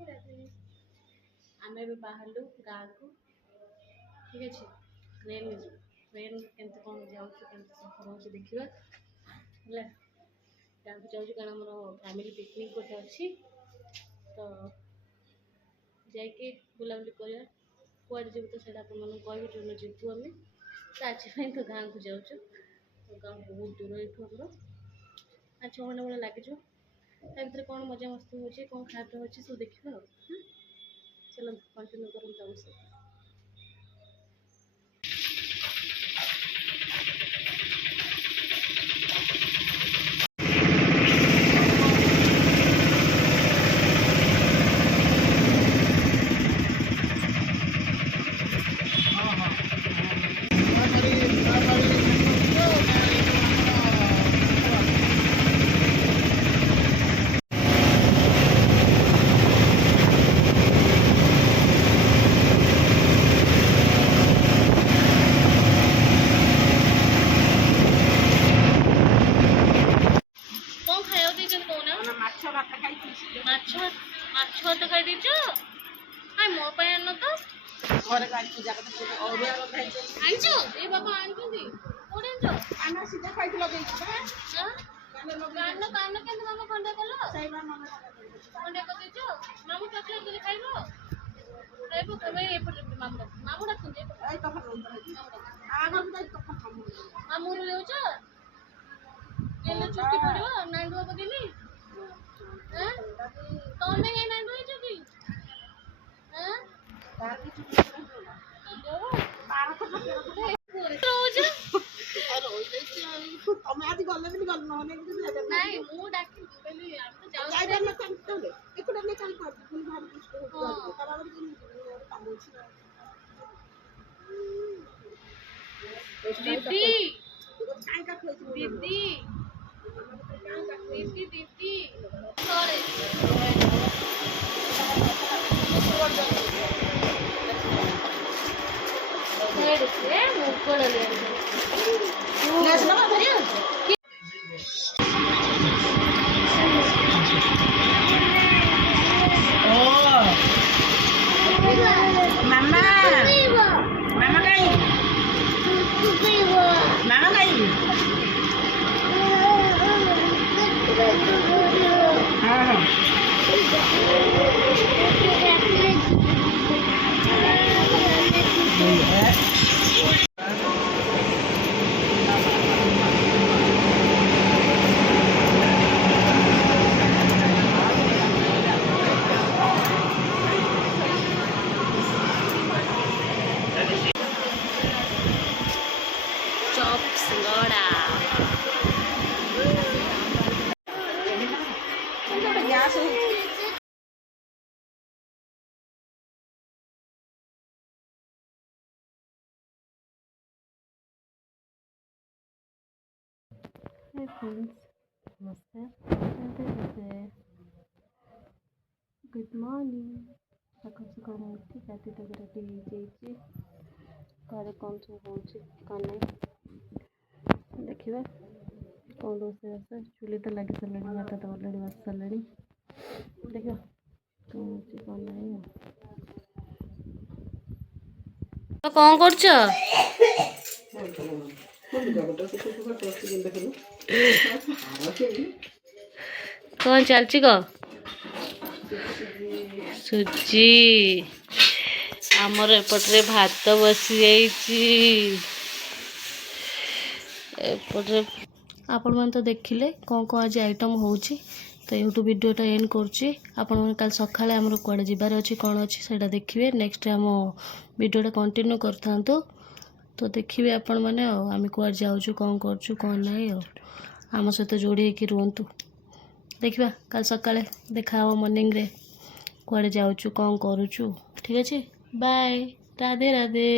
आमे भी बाहर गाँ को ठीक अच्छे ट्रेन ट्रेन केमती कौन जाऊँ सफर हो देखा है गाँव को जाऊँ कारण मोर फैमिली पिकनिक गोटे अच्छी तो जाकि बुलाबुली कर कुआड़े जीव तो से कह जो जीवु आम आज तो गाँव को जाऊँ तो गाँव बहुत दूर ये आमर 6 घंटा भाई लगे भितर कौन मजा मस्ती हो कौन खाया हो सब देखा चलो कंटिन्यू करूँ तब से तो खाई दीचो हाय मो पे आन तो घरे गाड़ी पूजा करते औरिया रो खाई आइचो ए बाबा आनछुंदी कोडे आनछो आना सीधा खाइतलो देइछो हां कान कान केन मामा खंडे कलो सही मामा खंडे को देइछो मामू चॉकलेट दे खाइबो खाइबो कबे ए पर मामू डाकुंजे ए तो आगर तो मामू रो लेउछो केले छुट्टी पड़िबो नांडुआ को दिनी हां कौन नहीं नांडुआ है की हां बाकी छुट्टी दो 12 तो रोज तमे आदि गले भी गल न होने नहीं मु डाकी पहले हम तो जाऊ जाई ना तो एकटा ने काल कर फुल भार पुष्ट हो तब आवर की काम होछि दीदी काय का खोइ दीदी दीदी दीदी सॉरी हेड से मुकोड़ ले लेस ना भरिया ओ मामा मामा गई मामा गई हां चॉप सिंगड़ा हाय फ्रेंड्स नमस्कार गुड मॉर्निंग सकाल सकाल उठी राति तक रेडी हो जाइए घरे कौन सब हो कौन नहीं देखिए कौन रोसे चूली तो लगी सारे भात तो अलरेडी बस सारे देखिए कौन कौन नहीं तो कौन कर कौन चलची ग सुजी आमर एपटे भात बसी जापटे आपण मैंने तो देखिले कौन कौन आज आइटम होची तो यूट्यूब वीडियोटा एंड करुच्ची आपण मैंने कल सकाळे आमर कुआडे जिबार अच्छी कौन अच्छी से देखिए नेक्स्ट आम वीडियोटा कंटिन्यू करता तो देखिए आपण मैंने आम कुआडे जाऊँ कौन करूँ कौन नहीं आम सहित जोड़ी होकर रुहतु देखा कल सकाळे देखा मॉर्निंग रे कुआडे जाऊँ कौन करूँ ठीक अच्छे बाय राधे राधे।